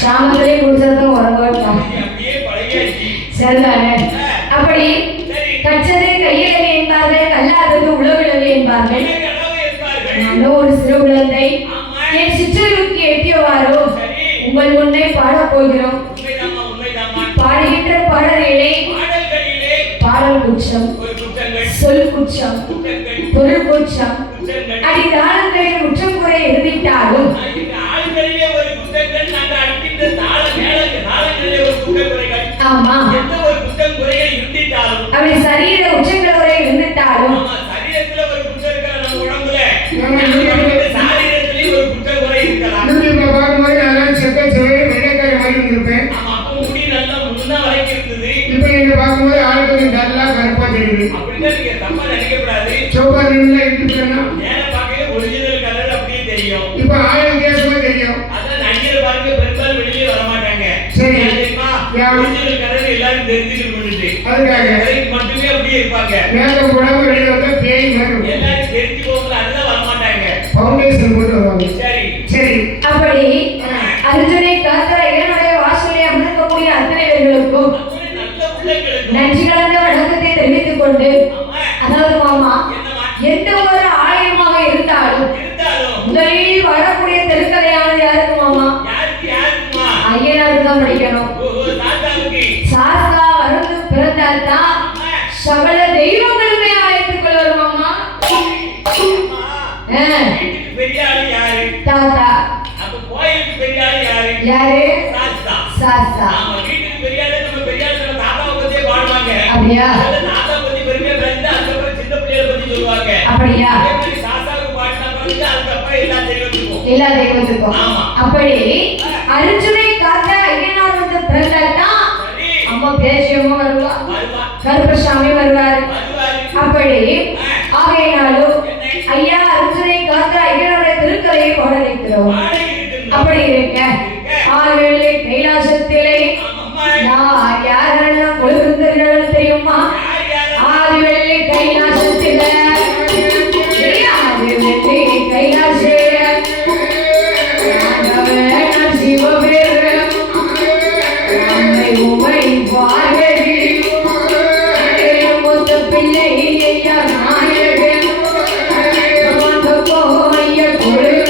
சாமத்திலே குடிச்சதும் உறங்க சரிதானே? அப்படி கச்சதை கையிலவே என்பார்கள், கல்லாதது உழவிலவே என்பார்கள். நானும் ஒரு சிறு குழந்தை, என் சிற்றறிவுக்கு எட்டியவாறோ உங்கள் முன்னே பாடப் போகிறோம். பாடுகின்ற பாடலிலே பாடல் குற்றம், சொல் குற்றம், பொருள் குற்றம், அடிதாளங்களில் குற்றம் குறை எழுதிட்டாலும் ஆமா அப்படி சரீர உச்சங்கள் குறை இருந்துட்டாலும் அப்படி அர்ஜுனை காத்த என்னுடைய வாசலை அமர்க்கக்கூடிய அத்தனை பேர்களுக்கும் நன்றி கலந்த வணக்கத்தை தெரிவித்துக் கொண்டு, அதாவது மாமா எந்த ஒரு ஆலயமாக இருந்தாலும் முதலில் வரக்கூடிய தெருக்கதையானது யாருக்கு மாமா? ஐயனாருக்கு தான் படிக்கணும். சாஸ்தா வருந்து பிறந்தால்தான் சகல தெய்வங்களுமே அழைத்துக் கொள்வார் மாமா. தாத்தா யாரு? சாஸ்தா. அப்படியா? அப்படியா? எல்லா தெய்வத்துக்கும். அப்படி அர்ஜுனை காத்த ஐயனார் வந்து பிறந்தால்தான் அம்மா பேசியம்மா வருவா, கருப்பசாமி வருவார். அப்படி ஆகையினாலும் ஐயா அர்ஜுனை காத்த ஐயனுடைய திருக்கலையை பாட வைக்கிறோம். அப்படி இருக்க ஆறுகளிலே கைலாசத்திலே யார் யாரெல்லாம் கொழுந்தர்கள் தெரியுமா? ஆறுகளிலே கைலாசத்திலே கைலாசே சிவபேர உமை பார்வதி மொத்த பிள்ளை ஐயா நாயகன் கோய குழு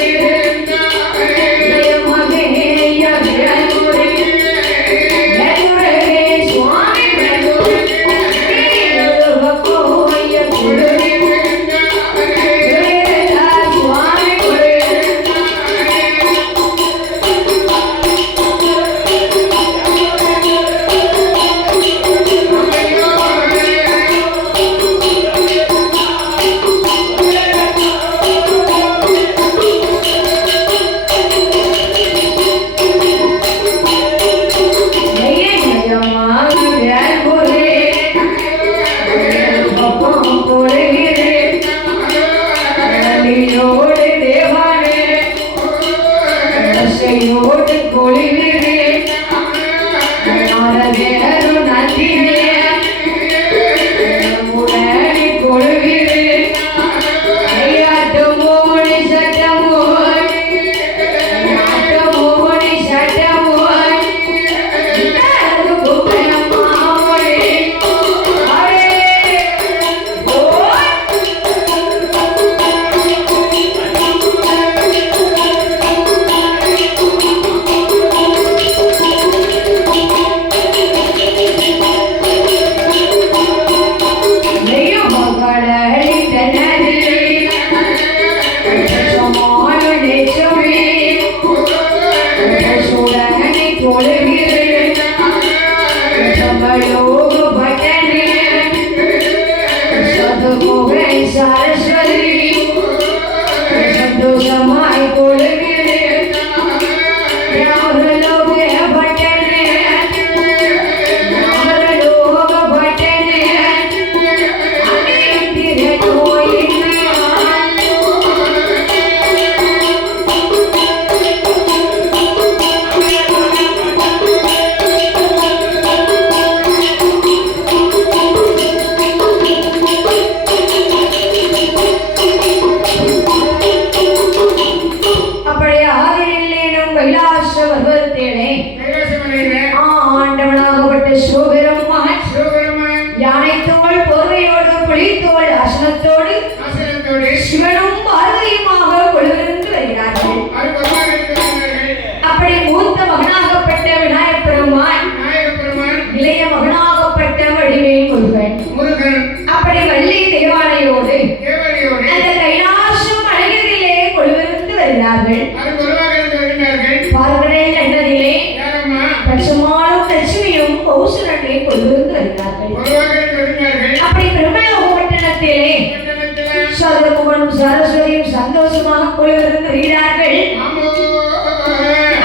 அனைவரும் சந்தோஷமாக கொள்வதற்கிறார்கள்.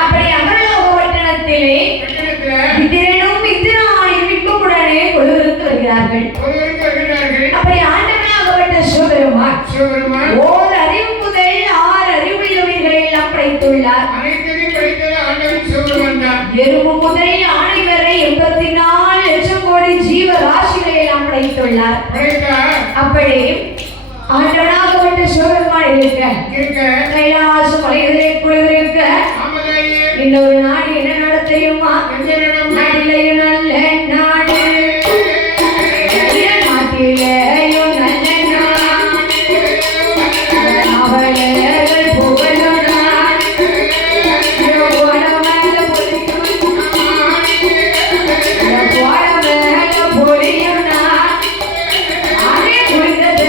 அப்படி அமரலோக பட்டணத்திலே இந்திரனும் இந்திராணியும் இன்பமுடனே கொள்வதற்கு வருகிறார்கள். அப்படி ஆண்டவனாகப்பட்ட சிவபெருமான் ஓர் அறிவு முதல் 6 அறிவுடையவைகளை எல்லாம் படைத்துள்ளார். எறும்பு முதல் ஆணை வரை 84 லட்சம் கோடி ஜீவராசிகளை எல்லாம் படைத்துள்ளார். அப்படி ஆண்டவனாகப்பட்ட சிவபெருமான் இருக்க கைலாச மலைகளிலே குழுவிருக்க இன்னொரு நாடு என்ன நாடு தெரியுமா? நாட்டிலேயும் நல்ல நாடு, நாட்டிலேயும் நல்ல நாடு, அவளர்கள் புகழும் நாடு, புகழமல்ல பொழியும் நாடு, அதே புரிந்தது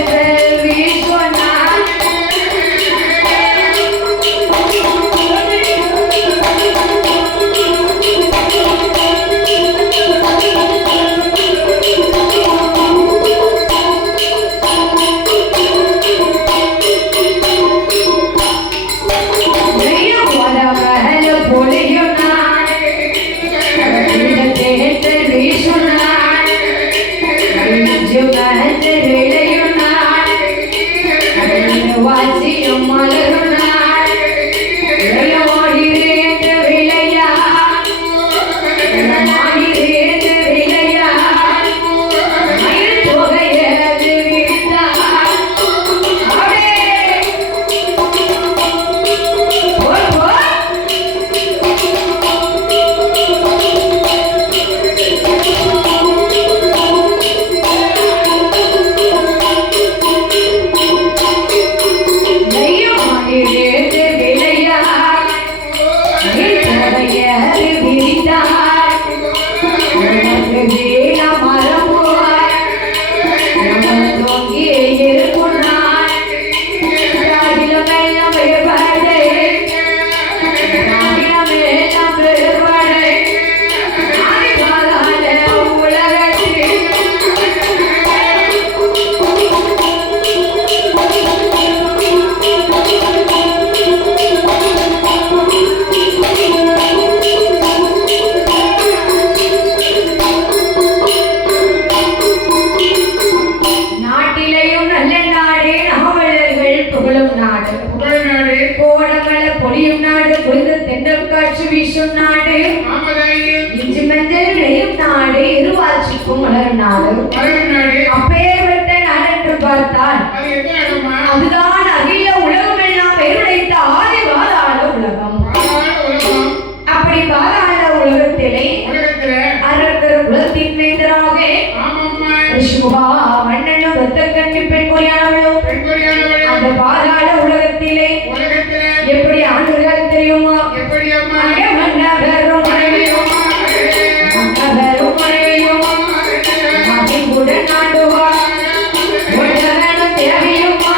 வீசும் நாடு. அப்பேற்பட்ட நாடு என்று பார்த்தால் அதுதான் அகில உலகம் எல்லாம் பெயருடைத்த ஆதி பாதாள உலகம். அப்படி பாதாள உலகத்திலே அரக்கர் குலத்தின் வேந்தராக சிவா மன்னனும் ரத்தக்கண்ணி பெண்கொடியானவளோ அந்த பாதாள உலகத்திலே எப்படி ஆண்டுகள் தெரியுமா? மன்னவரும் மனைவியும் மன்னவரும் மனைவியும் உடன் ஆண்டுவார் தேவையுமா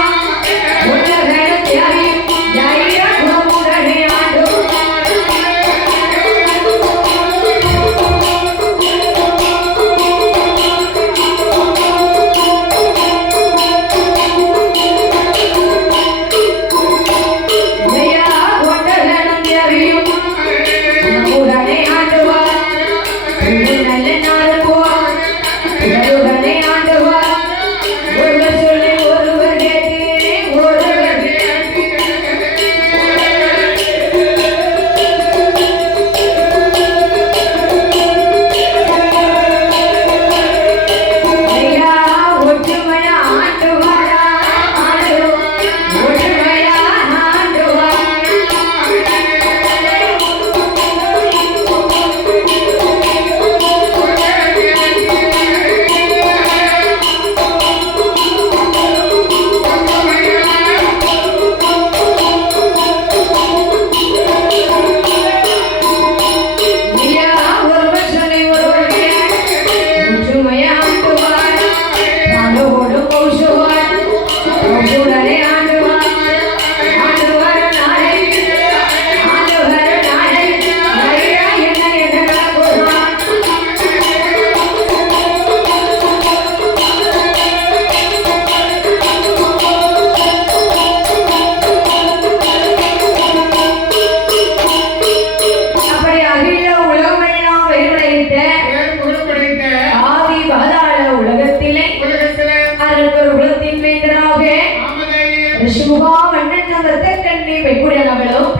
கண்ணி பெண்குடியானவளும்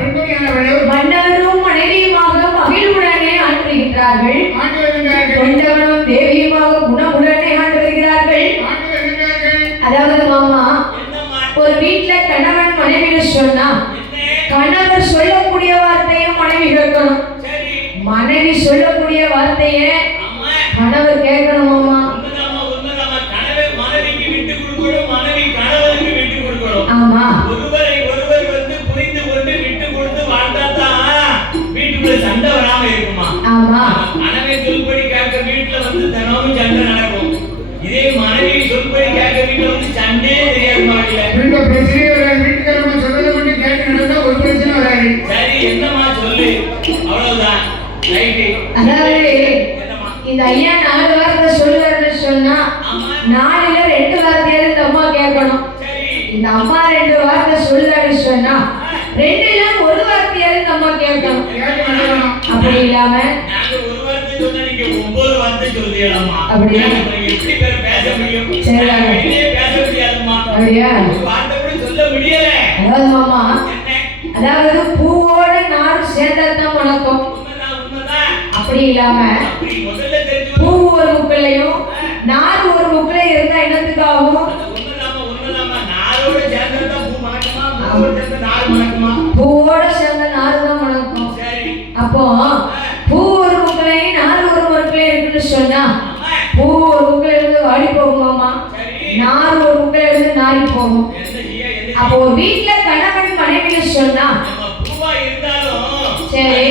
மன்னரும் மனைவியுமாக மகிழ்வுடனே ஆண்டுகிறார்கள். கொண்டவனும் தேவியுமாக குணமுடனே ஆண்டு வருகிறார்கள். அதாவது மாமா, ஒரு வீட்டுல கணவன் மனைவி சொன்னா கணவர் சொல்லக்கூடிய வார்த்தையும் மனைவி கேட்கணும், மனைவி சொல்லக்கூடிய வார்த்தையை கணவர் கேட்கணும் மாமா. ஆமா, ஒருவரை ஒருவர் வந்து புரிந்து கொண்டு விட்டு கொடுத்து வாழ்ந்தாதான் வீட்டுக்குள்ள சண்டை வராம இருக்குமா? ஆமா, மனைவி சொல்படி கேட்க வீட்டுல வந்து தினமும் சண்டை நடக்கும். இதே மனைவி சொல்படி கேட்க வீட்டுல வந்து சண்டையே தெரியாது. சரி, என்னமா சொல்லு, அவ்வளவுதான். அதாவது இந்த ஐயா 4 வார்த்தை சொல்லுவாருன்னு சொன்னா 4ல 2 வார்த்தையாவது இந்த அம்மா கேட்கணும். இந்த அம்மா 2 வார்த்தை சொல்லுவாருன்னு சொன்னா 2ல 1 வார்த்தையாவது இந்த அம்மா கேட்கணும். அப்படி இல்லாம நாங்க ஒரு வார்த்தை சொன்னா நீங்க 9 வார்த்தை சொல்றீங்களா? அப்படியே எப்படி பேச முடியும்? சரி, பேச முடியாதுமா. அப்படியா? ஒரு வார்த்தை கூட சொல்ல முடியல. அதாவது மாமா, அதாவது பூவோட நார் சேர்ந்ததான் வணக்கம். அப்படி இல்லாம பூ ஒரு முக்கிலையும் நார் ஒரு முக்கில இருந்தா என்னத்துக்கு ஆகும்? பூவோட சேர்ந்த நார் தான் வணக்கம். அப்போ பூ ஒரு முக்கிலையும் நார் ஒரு முக்கிலையும் இருக்குன்னு சொன்னா பூ ஒரு முக்கில இருந்து வாடி போகுமாமா, நார் ஒரு முக்கில இருந்து நாரி போகும். அப்போ ஒரு வீட்டுல கணவன் மனைவி சொன்னா சரி,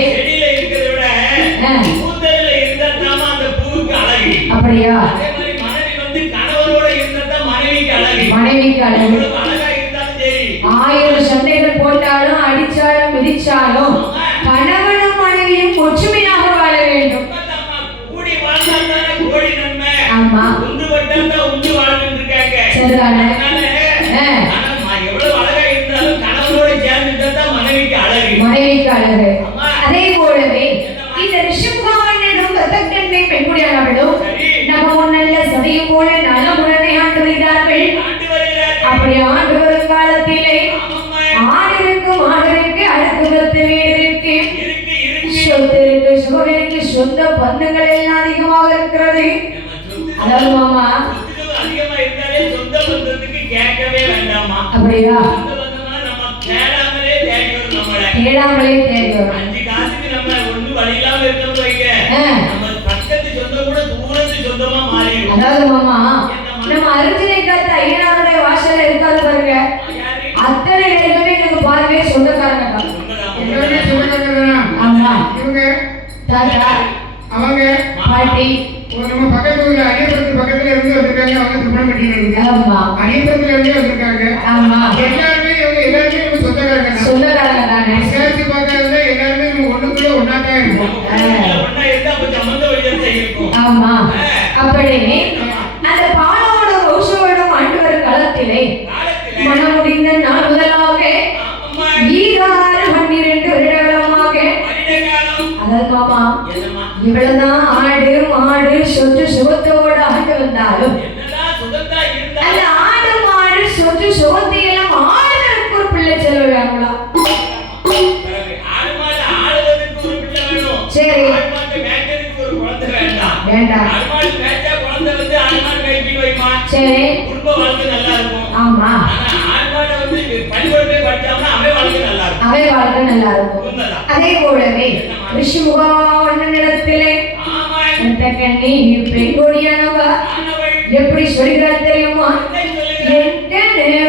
அப்படியா? மனைவிக்கு அழகு. 1000 சண்டைகள் போட்டாலும் அடிச்சாலும் மிதிச்சாலும் கணவனும் மனைவியும் ஒற்றுமையாக வாழ வேண்டும். ஆமா, சரிதானே? மனைவிக்கு அழகு. அதே போலவே இந்த ரிஷபகாவனிடம் கத்தக்கண்ணை பெண்குடியானவளும் நம்ம முன்னல்ல சதையும் போல நலமுடனே ஆண்டு வருகிறார்கள். அப்படி ஆண்டு வரும் காலத்திலே ஆடிருக்கு மாடருக்கு அடுத்து வருத்த வீடு இருக்கு, சொத்து இருக்கு, சுகம் இருக்கு, சொந்த பந்துகள் எல்லாம் அதிகமாக இருக்கிறது. அதாவது மாமா, அப்படியா? கேளாமலே தேடி வரும். 5 காசுக்கு நம்ம ஒண்ணு வழியில்லாம இருக்கோம் வைங்க, நம்ம பக்கத்து சொந்தம் கூட தூரத்து சொந்தமா மாறிடும். அதாவது மாமா, நம்ம அர்ஜுனை காத்த ஐயனாருடைய வாசல்ல இருக்காது பாருங்க, அத்தனை இடங்களுமே எனக்கு பார்வையே சொந்தக்காரங்க தான். எல்லாமே சொந்தக்காரங்க. ஆமா, இவங்க தாத்தா அவங்க பாட்டி நம்ம பக்கத்து ஊர்ல அணியபுரத்து பக்கத்துல இருந்து வந்திருக்காங்க. அவங்க திருமணப்பட்டியில இருந்து. ஆமா, அணியபுரத்துல இருந்து வந்திருக்காங்க. ஆமா, எல்லாருமே நம்ம சொந்தக்காரங்க தானே. சேர்த்து பார்க்கறதுல எல்லாருமே நம்ம ஒண்ணுக்குள்ள ஒண்ணாதான் இருப்போம். ஒண்ணா இருந்தா அப்ப சம்பந்த வழியா இருக்கும். ஆமா, அப்படி அந்த பாலோட ரோஷோடும் ஆண்டு வரும் காலத்திலே மனம் முடிந்த நாள் முதலாக ஈராறு 12 வருடகாலமாக, அதாவது மாமா, இவ்வளவுதான் ஆடு மாடு சொத்து சுகத்தோட ஆண்டு வந்தாலும் அந்த ஆடு மாடு சொத்து சுகத்தை எல்லாம் ஆடுதற்கு ஒரு பிள்ளை செலவிடாங்களா? சரி, வேண்டாம். சரி, ஆமா, அவை வாழ்க்கை நல்லா இருக்கும். அதே போலவே ரிஷிமுகாவனிடத்திலே கண்ணி பெண்கொடியானவா எப்படி சொல்கிறார் தெரியுமா? இல்லையா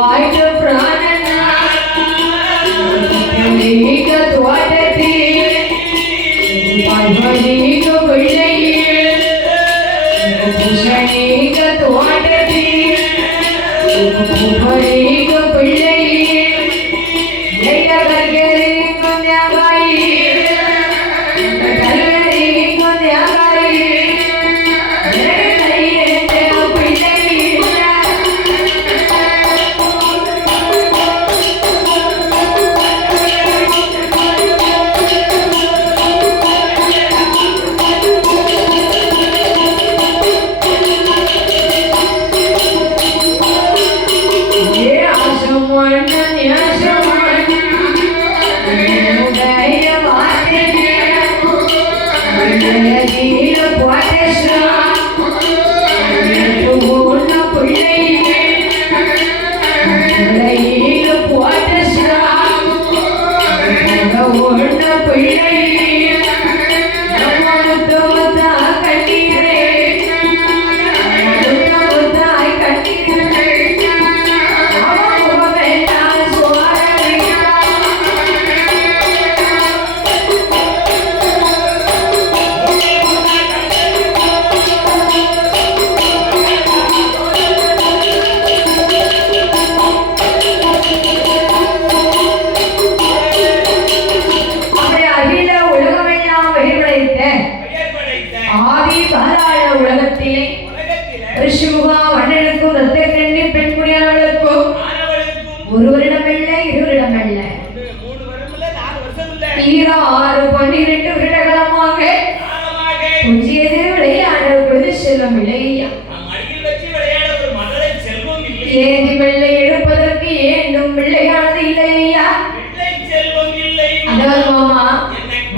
வாழ்க பிராணனா நீக தோட்டத்தி வாழ்வீக பிள்ளையே புஷணீக தோட்டத்தி புகழீக பிள்ளையே ஏக கர்கரி கொண்டாகாயி கர்கரி கொண்டாகாயி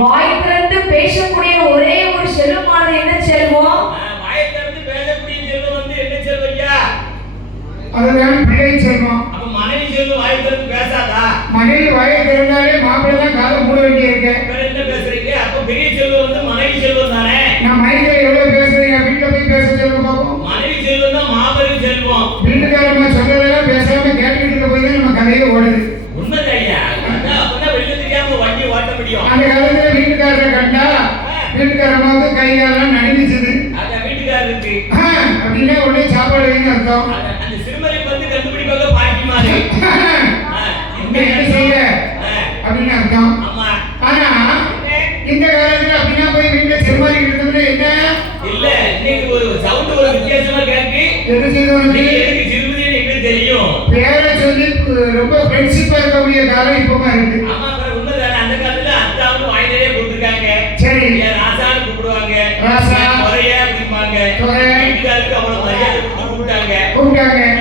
வாய் திறந்து பேசக்கூடிய ஒரே ஒரு செல்வமானது என்ன செல்வம்? வாய் திறந்து பேசக்கூடிய செல்வம் வந்து என்ன செல்வம்யா? அதுதான் பிள்ளை செல்வம். அப்ப மனைவி செல்வம் வாய் திறந்து பேசாதா? மனைவி வாய் திறந்தாலே மாப்பிள்ளை தான் காதை மூட வேண்டியிருக்கு. வேற என்ன பேசுறீங்க? அப்ப பெரிய செல்வம் வந்து மனைவி செல்வம் தானே. நான் மைக்ல எவ்வளவு பேசுறீங்க, வீட்டுல போய் பேச சொல்லுங்க பாப்போம். மனைவி செல்வம் தான் மாபெரும் செல்வம். வீட்டுக்காரமா சொல்றதெல்லாம் பேசாம கேட்டுக்கிட்டு போய் தான் நம்ம கதையே ஓடுது. உண்மைதான் ஐயா. அப்பதான் வெளியே தெரியாம வண்டி ஓட்ட முடியும். அந்த காலத்துல வீட்டுக்காரரை கண்டா வீட்டுக்காரமா வந்து கைகாலெல்லாம் நடுங்கிச்சுது. அந்த வீட்டுக்காரருக்கு அப்படின்னா உடனே சாப்பாடு வைன்னு அர்த்தம். அந்த சிறுமலை வந்து கண்டுபிடிப்பாங்க பாட்டி மாதிரி. என்ன செய்ய அப்படின்னு அர்த்தம். ஆனா இந்த காலத்துல அப்படின்னா போய் வீட்டுல சிறுமாரி இருக்கிறதுல என்ன இல்ல, இன்னைக்கு ஒரு சவுண்ட் ஒரு வித்தியாசமா கேட்கு. என்ன செய்யணும்? எனக்கு சிறுமதின்னு எங்களுக்கு தெரியும். பேரை சொல்லி ரொம்ப ஃப்ரெண்ட்ஷிப்பா இருக்கக்கூடிய காலம் இப்பமா இருக்கு. ஆமா, உண்மைதானே. அந்த காலத்துல அத்தாவும் வாயிலே கூப்பிட்டுருக்காங்க. சரி, ராசான்னு கூப்பிடுவாங்க. ராசா முறையா அப்படிம்பாங்க. வீட்டுக்காருக்கு அவ்வளவு மரியாதை கொடுத்து கூப்பிட்டாங்க.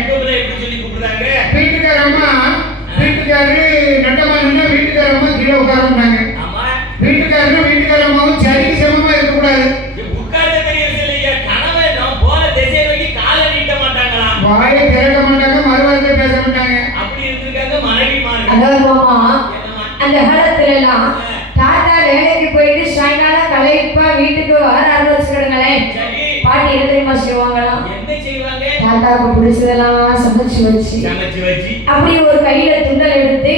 இப்ப எப்படி சொல்லி கூப்பிடுறாங்க? வீட்டுக்காரம்மா வீட்டுக்காரரு நட்டமா நின்னா வீட்டுக்காரம்மா கீழே உட்காரம்னாங்க. ஆமா, வீட்டுக்காரரும் வீட்டுக்காரம்மாவும் சரிக்கு சமமா இருக்கக்கூடாது. உட்கார்ந்த பெரிய இல்லையா, கணவன் நான் போன திசையை நோக்கி காலை நீட்ட மாட்டாங்களாம். வாயை திறக்க மாட்டாங்க, மறுவாரத்தை பேச மாட்டாங்க. அப்படி இருந்திருக்காங்க மனைவி மாறு. அதாவது மாமா, அந்த காலத்துல எல்லாம் தாத்தா வேலைக்கு போயிட்டு சாயங்காலம் கலைப்பா வீட்டுக்கு வர வச்சுக்கிடுங்களேன். பாட்டி என்ன தெரியுமா செய்வாங்களாம்? என்ன செய்வாங்க? தாத்தாவுக்கு பிடிச்சதெல்லாம் சமைச்சு வச்சு அப்படி ஒரு கையில துண்டல் எடுத்து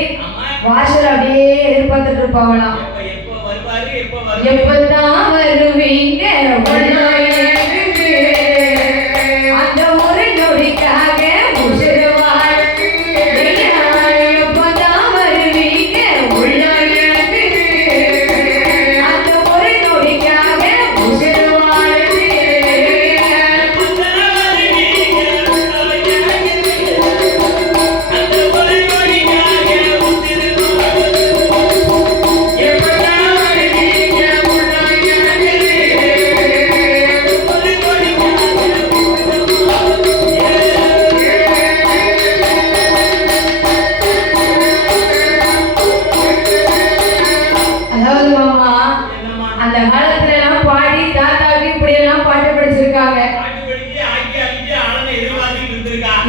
வாசல் அப்படியே எதிர்பார்த்துட்டு இருப்பாங்களாம். எப்பதான் வருவீங்க அந்த ஒரு நொடிக்காக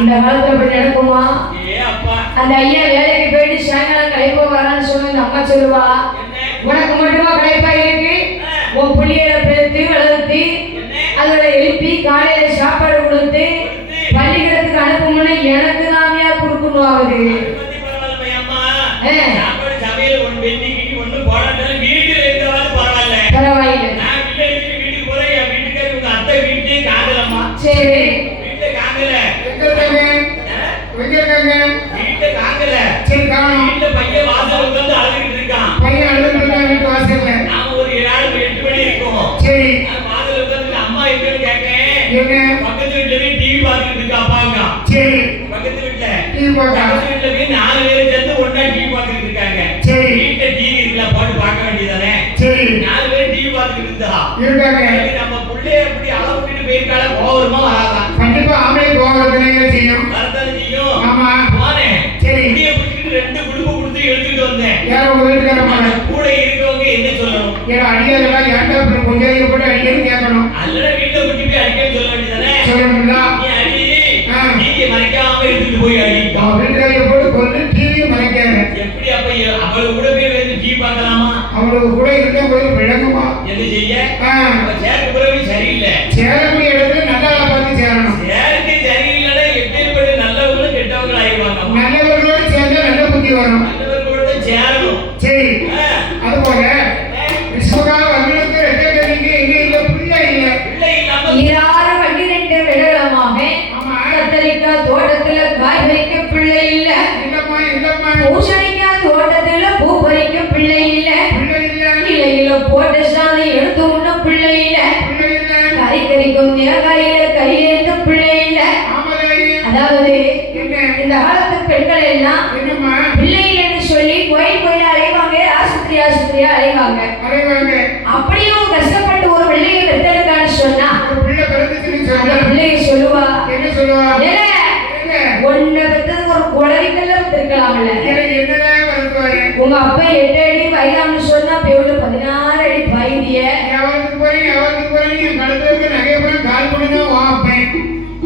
இந்த காலத்துல அப்படி நடக்குமா? அந்த ஐயா வேலைக்கு போயிட்டு சாயங்காலம் களைப்பா வரான்னு சொன்ன இந்த அம்மா சொல்லுவா, உனக்கு மட்டுமா களைப்பா இருக்கு? உன் புள்ளியில பெருத்து வளர்த்து அதோட எழுப்பி காலையில சாப்பாடு கொடுத்து பள்ளிக்கூடத்துக்கு அனுப்பும்னு எனக்கு தாமியா கொடுக்கணும். ஒண்ணும் ஆகுது பத்தி பரவாயில்லை அம்மா. ஆ. சாப்பாடு சமையல் ஒண்ணு வெட்டி கிட்டி ஒண்ணு போடாட்டாலும் வீட்டுல இருந்தாவது பரவாயில்ல. பரவாயில்லை நான் வீட்டுல எடுத்துட்டு வீட்டுக்கு போறேன். என் வீட்டுக்காரி உங்க அத்தை வீட்லயே காங்கலம்மா. சரி வீட்டுல காங்கல. எங்க இருக்காங்க எங்க இருக்காங்க வீட்டுல காங்கல. சரி காணும் வீட்டுல பையன் வாசல் உட்கார்ந்து அழுதுகிட்டு இருக்கான். பையன் அழுதுட்டு இருக்கான் வீட்டு வாசல்ல நாம ஒரு 7 மணி இருக்கும். சரி வாசல் உட்கார்ந்து அம்மா எங்கன்னு கேட்கேன். என்ன பக்கத்து வீட்டுல போய் டிவி பார்த்துட்டு இருக்கா அப்பாங்க. சரி பக்கத்து வீட்டுல டிவி பார்க்க பக்கத்து வீட்டுல போய் 4 பேரும் சேர்ந்து ஒண்ணா டிவி பார்த்துட்டு இருக்காங்க. சரி வீட்டுல டிவி இருக்குல்ல போட்டு பார்க்க வேண்டியதானே. சரி 4 பேரும் டிவி பார்த்துட்டு இருந்தா இருக்காங்க நம்ம புள்ளைய எப்படி அளவு விட்டு போயிருக்காள கோவமா வராதா? கண்டிப்பா ஆம்பளை கோவத்தினே செய்யும் வரத்தானே செய்யும். ஆமா போனேன். சரி முடிய பிடிச்சிட்டு 2 குடும்ப கொடுத்து எடுத்துட்டு வந்தேன். யாரோ உங்க வீட்டுக்காரமான கூட இருக்கவங்க என்ன சொல்லணும்? ஏன்னா அடியாதெல்லாம் ஏன்டா அப்புறம் கொஞ்சம் போட்டு அடிக்கணும் கேட்கணும் அல்லட வீட்டுல விட்டு போய் அடிக்கன்னு சொல்ல வேண்டியதானே. சொல்லணும்ல நீ அடி ஆ. நீங்க மறைக்காம எடுத்துட்டு போய் அடிப்பா. அவன் வீட்டுக்காரியை போட்டு கொண்டு டிவியும் மறைக்காரு எப்படி அப்ப அவளை கூட போய் வந்து டிவி பார்க்கலாமா? அவளுக்கு கூட இருக்க போய் விளங்குமா என்ன செய்ய? ஆ. அவ சேர்க்க பிறகு சரியில்லை. சேரக்கூடிய இடத்துல நல்லா பார்த்து சேரணும் சேர்க்கை சரியில்லைன்னா எப்படிப்பட்ட நல்லவங்களும் கெட்டவங்களும் ஆயிடுவாங்க. நல்லவர்களோடு சேர்ந்தா நல்ல புத்தி வரும் நல்லவர்களோட சேரணும். சரி ஆ. அதுபோல விஸ்வகா வங்களுக்கு ரெட்டகதிக்கு எங்க இல்ல பிள்ளை இல்ல பிள்ளை இல்லாம ஈராறு 12 விடலமாக ஆமா கத்தரிக்காய் தோட்டத்துல காய் வைக்க பிள்ளை இல்ல இல்லம்மா பூசணிக்காய் தோட்டத்துல பூ பறிக்க பிள்ளை இல்ல பிள்ளை இல்ல இலையில போட்ட சாலை எடுத்து உண்ண பிள்ளை இல்ல பிள்ளை இல்ல கறி கறிக்கும் நிலக்காயில கையேந்த பிள்ளை இல்ல ஆமதாயி அதாவது என்ன இந்த காலத்து பெண்கள் எல்லாம் என்னம்மா பிள்ளை இல்லைன்னு சொல்லி கோயில் அலைவாங்க ஆஸ்பத்திரியா அலைவாங்க அறைவாங்க அப்படியும் கஷ்டப்பட்டு ஒரு பிள்ளையை பெற்றெடுக்கான்னு சொன்னா ஒரு பிள்ளை பிறந்துச்சுன்னு அந்த சொன்னா பிள்ளைய சொல்லுவா என்ன சொல்லுவா ஏல, என்ன ஒன்ன பெற்றது ஒரு குழந்தைகள்ல பெற்றிருக்கலாம்ல எனக்கு என்னதான் வருவாரு உங்க அப்பா 8 அடி வயதான்னு சொன்னா பேவுல 16 அடி வயதிய எவருக்கு போய் என் கழுத்துல இருக்க நகையை போய் கால் பண்ணிதான் வாப்பேன்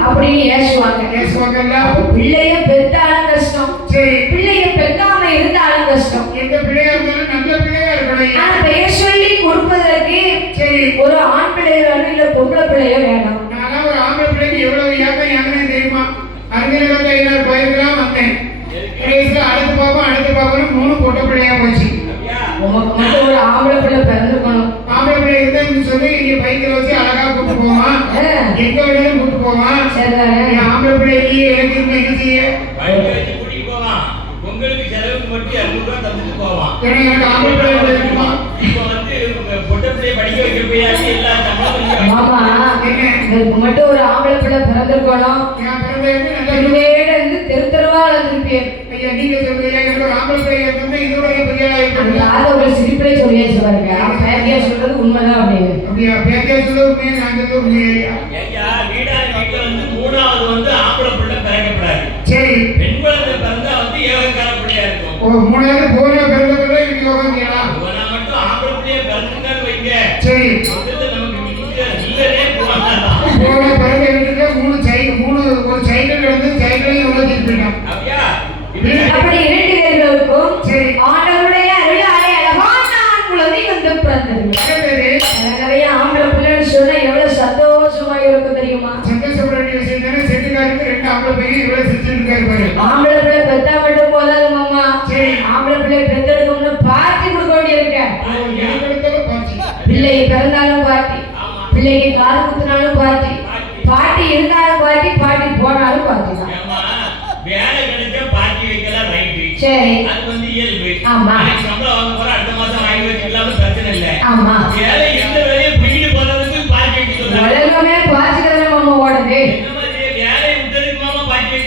அப்படின்னு ஏசுவாங்க பேசுவாங்கல்ல பிள்ளைய பெற்றாலும் கஷ்டம் சரி பிள்ளைய பெற்காம இருந்தாலும் கஷ்டம் எந்த பிள்ளையா இருந்தாலும் நல்ல பிள்ளையா இருக்கணும் ஆனா பெயர் சொல்லி கொடுப்பதற்கு சரி ஒரு ஆண் பிள்ளை வேணும் இல்ல பொம்பளை பிள்ளையோ வேணும் நான்லாம் ஒரு ஆம்பளை பிள்ளைக்கு எவ்வளவு ஏக்கம் ஏங்கன்னு தெரியுமா அறிஞர்கள் ஐயனார் கோயிலுக்குலாம் வந்தேன் கடைசியில் அடுத்து பார்ப்போம் 3 பொட்ட பிள்ளையா போச்சு ஐயா, உனக்கு மட்டும் ஒரு ஆம்பளை பிள்ளை பிறந்திருக்கணும் ஆம்பளை பிள்ளை இருந்தா சொல்லி இங்க பைக்கில் வச்சு அழகா கூட்டு போவான் எங்க வேணாலும் கூட்டு போவான் சரிதானே என் ஆம்பளை பிள்ளை இல்லையே எனக்கு இருந்தா என்ன செய்ய பைக்கை வச்சு கூட்டிட்டு போவான். உங்களுக்கு செலவுக்கு மட்டும் 200 ரூபாய் தந்துட்டு போவான். ஏன்னா எனக்கு ஆம்பளை பிள்ளை இருக்குமா இப்ப வந்து உங்க பொட்ட பிள்ளைய படிக்க வைக்க போயாச்சு எல்லா சம்பளம் மாமா என்ன உங்களுக்கு மட்டும் ஒரு ஆம்பளை பிள்ளை பிறந்திருக்கணும் என் பிறந்த நல்லா திருவேட இருந்து தெருவா வளர்ந்துருப்பேன் ஐயா நீங்க சொல்றீங்க எனக்கு ஒரு ஆம்பளை பிள்ளை இருந்தா இதோட பெரிய ஆளா அந்த இருப்பாங்க ஆத ஒரு சிரிப்பே சொல்லியாச்சு பாருங்க பேத்தியா சொல்றது உண்மைதான் அப்படின்னு அப்படியா பேக்கே சொல்லுமே நான் சொல்லுமே ஐயா வீடான வீட்டுல வந்து 3வது வந்து ஆம்பளை பிள்ளை பிறக்கப்படாது. சரி பெண் குழந்தை பிறந்தா வந்து ஏகக்கார பிள்ளையா இருக்கும். ஓ 3வது போன பிறந்த பிள்ளை இன்னைக்கு உட்காந்துக்கலாம் இவனா மட்டும் ஆம்பளை பிள்ளைய பிறந்துட்டான்னு வைங்க. சரி முதல்ல நமக்கு இல்லனே போவாங்க. போன பிறந்த வீட்டுல 3 ஒரு சைக்கிள் வந்து சைக்கிளையும் உலகிட்டு போயிட்டான் அப்படியா? அப்படி 2 பேர்களுக்கும் சரி ஆண்டவருடைய அருளாலே அழகான ஆண் குழந்தை வந்து பிறந்தது நிறைய ஆம்பளை பிள்ளைன்னு சொன்னா எவ்வளவு சந்தோஷமா இருக்கும் தெரியுமா சந்தோஷப்பட வேண்டிய விஷயம் தானே செட்டுக்காருக்கு 2 ஆம்பளை பையன் இவ்வளவு சிரிச்சுட்டு இருக்காரு பாரு ஆம்பளை பிள்ளை பெத்தா மட்டும் போதாது மாமா சரி ஆம்பளை பிள்ளை பெத்தெடுக்கணும்னு பார்ட்டி கொடுக்க வேண்டியிருக்க எடுத்தாலும் பாச்சு பிள்ளை பிறந்தாலும் பார்ட்டி பிள்ளைக்கு காது குத்துனாலும் பார்ட்டி பாட்டி இருந்தாலும் பார்ட்டி பாட்டி போனாலும் பார்ட்டி தான் ஏம்மா, வேலை கிடைச்சா பார்ட்டி வைக்கலாம் ரைட்டு. சரி அது வந்து இயல்பு. ஆமா. நாளைக்கு சம்பளம் வாங்க போறோம், அடுத்த மாசம் வாங்கி வச்சுக்கலாம்னு பிரச்சனை இல்லை. ஆமா வேலை எந்த